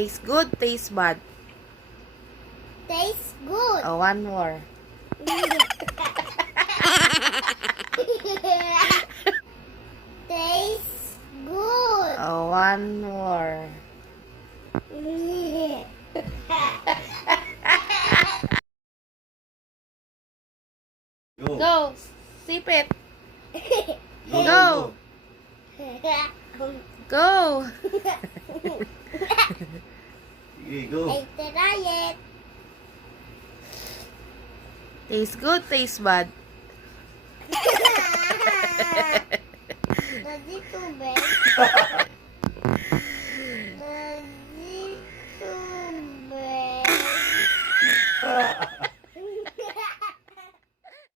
Taste good, taste bad. Tastes good. Oh, one more. Tastes good. Oh, one more. Go. Go. Sip it. Go. Go. Go. Sige, go. I try it. Taste good, taste bad. Daddy tubig. Daddy tubig.